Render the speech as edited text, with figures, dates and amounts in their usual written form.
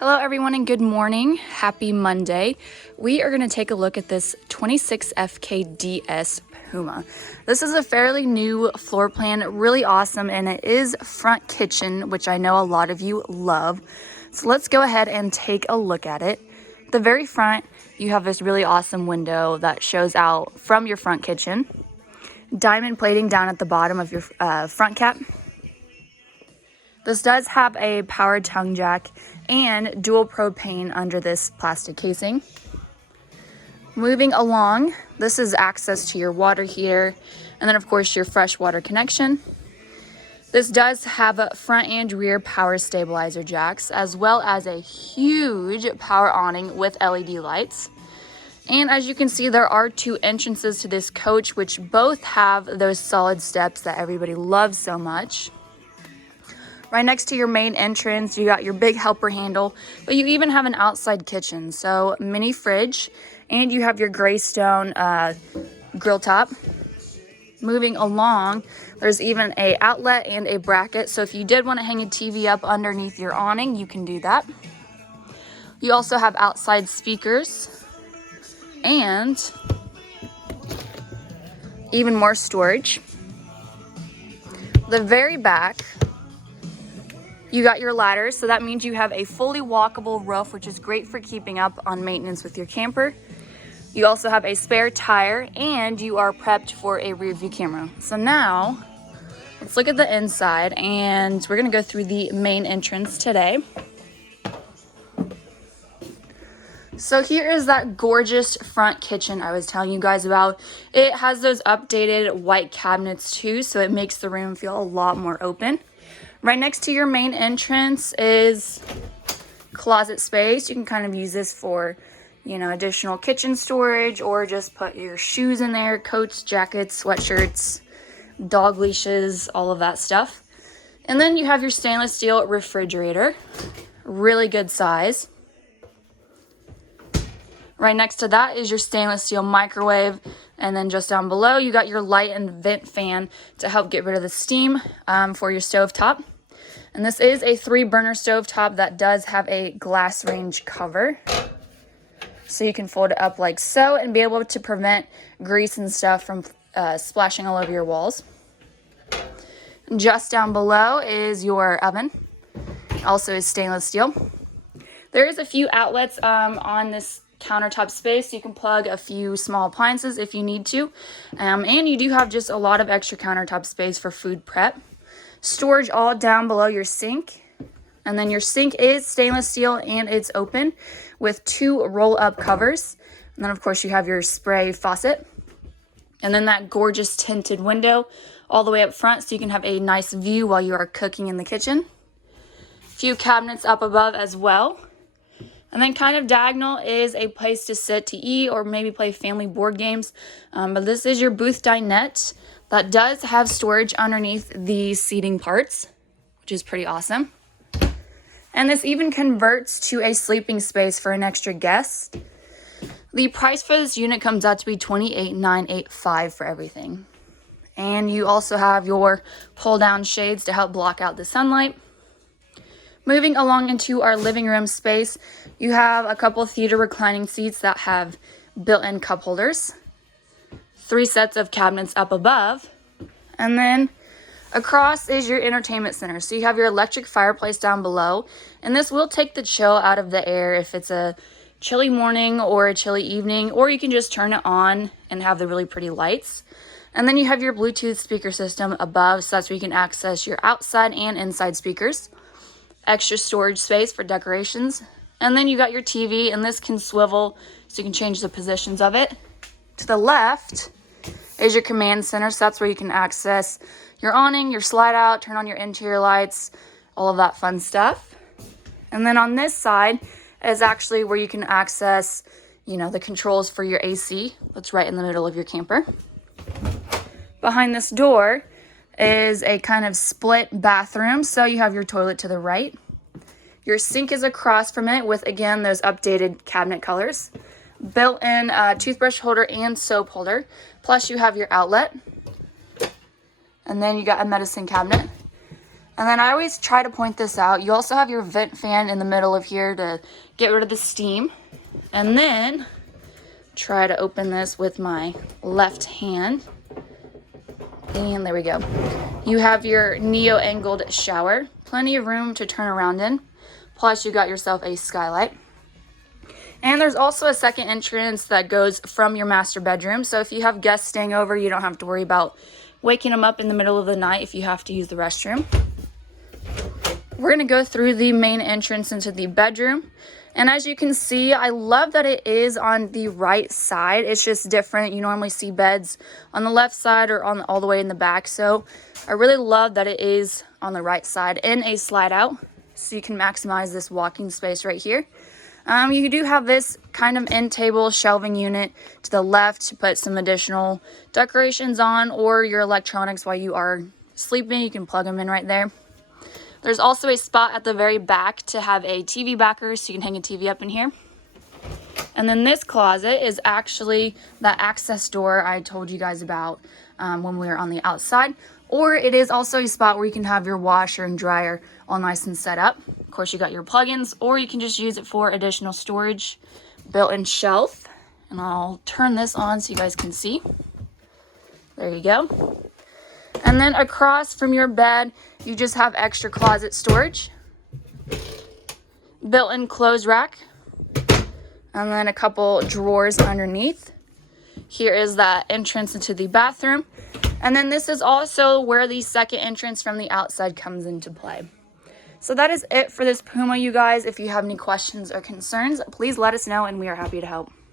Hello everyone and good morning. Happy Monday. We are going to take a look at this 26FKDS Puma. This is a fairly new floor plan, really awesome, and it is front kitchen, which I know a lot of you love. So let's go ahead and take a look at it. At the very front, you have this really awesome window that shows out from your front kitchen. Diamond plating down at the bottom of your front cap. This does have a powered tongue jack and dual propane under this plastic casing. Moving along, this is access to your water heater, and then of course your fresh water connection. This does have a front and rear power stabilizer jacks, as well as a huge power awning with LED lights. And as you can see, there are two entrances to this coach, which both have those solid steps that everybody loves so much. Right next to your main entrance, you got your big helper handle, but you even have an outside kitchen. So mini fridge, and you have your gray stone grill top. Moving along, there's even a outlet and a bracket. So if you did want to hang a TV up underneath your awning, you can do that. You also have outside speakers and even more storage. The very back, you got your ladders, so that means you have a fully walkable roof, which is great for keeping up on maintenance with your camper. You also have a spare tire, and you are prepped for a rear view camera. So now, let's look at the inside, and we're gonna go through the main entrance today. So here is that gorgeous front kitchen I was telling you guys about. It has those updated white cabinets too, so it makes the room feel a lot more open. Right next to your main entrance is closet space. You can kind of use this for, additional kitchen storage, or just put your shoes in there, coats, jackets, sweatshirts, dog leashes, all of that stuff. And then you have your stainless steel refrigerator, really good size. Right next to that is your stainless steel microwave. And then just down below, you got your light and vent fan to help get rid of the steam for your stovetop. And this is a 3-burner stovetop that does have a glass range cover. So you can fold it up like so and be able to prevent grease and stuff from splashing all over your walls. Just down below is your oven. Also is stainless steel. There is a few outlets on this countertop space, so you can plug a few small appliances if you need to, and you do have just a lot of extra countertop space for food prep. Storage all down below your sink, and then your sink is stainless steel and it's open with 2 roll-up covers, and then of course you have your spray faucet, and then that gorgeous tinted window all the way up front so you can have a nice view while you are cooking in the kitchen. A few cabinets up above as well. And then kind of diagonal is a place to sit to eat or maybe play family board games. But this is your booth dinette that does have storage underneath the seating parts, which is pretty awesome. And this even converts to a sleeping space for an extra guest. The price for this unit comes out to be $28,985 for everything. And you also have your pull-down shades to help block out the sunlight. Moving along into our living room space, you have a couple theater reclining seats that have built-in cup holders, 3 sets of cabinets up above, and then across is your entertainment center. So you have your electric fireplace down below, and this will take the chill out of the air if it's a chilly morning or a chilly evening, or you can just turn it on and have the really pretty lights. And then you have your Bluetooth speaker system above, so that's where you can access your outside and inside speakers. Extra storage space for decorations, and then you got your TV, and this can swivel so you can change the positions of it. To the left is your command center, so that's where you can access your awning, your slide out, turn on your interior lights, all of that fun stuff. And then on this side is actually where you can access the controls for your AC. That's right in the middle of your camper. Behind this door is a kind of split bathroom, so you have your toilet to the right. Your sink is across from it with, again, those updated cabinet colors. Built-in toothbrush holder and soap holder, plus you have your outlet. And then you got a medicine cabinet. And then I always try to point this out. You also have your vent fan in the middle of here to get rid of the steam. And then try to open this with my left hand. And there we go. You have your neo-angled shower. Plenty of room to turn around in. Plus you got yourself a skylight. And there's also a second entrance that goes from your master bedroom. So if you have guests staying over, you don't have to worry about waking them up in the middle of the night if you have to use the restroom. We're going to go through the main entrance into the bedroom. And as you can see, I love that it is on the right side. It's just different. You normally see beds on the left side or on all the way in the back. So I really love that it is on the right side in a slide out. So you can maximize this walking space right here. You do have this kind of end table shelving unit to the left to put some additional decorations on, or your electronics while you are sleeping. You can plug them in right there. There's also a spot at the very back to have a TV backer, so you can hang a TV up in here. And then this closet is actually that access door I told you guys about when we were on the outside. Or it is also a spot where you can have your washer and dryer all nice and set up. Of course, you got your plugins, or you can just use it for additional storage. Built-in shelf. And I'll turn this on so you guys can see. There you go. And then across from your bed, you just have extra closet storage. Built-in clothes rack. And then a couple drawers underneath. Here is that entrance into the bathroom. And then this is also where the second entrance from the outside comes into play. So that is it for this Puma, you guys. If you have any questions or concerns, please let us know and we are happy to help.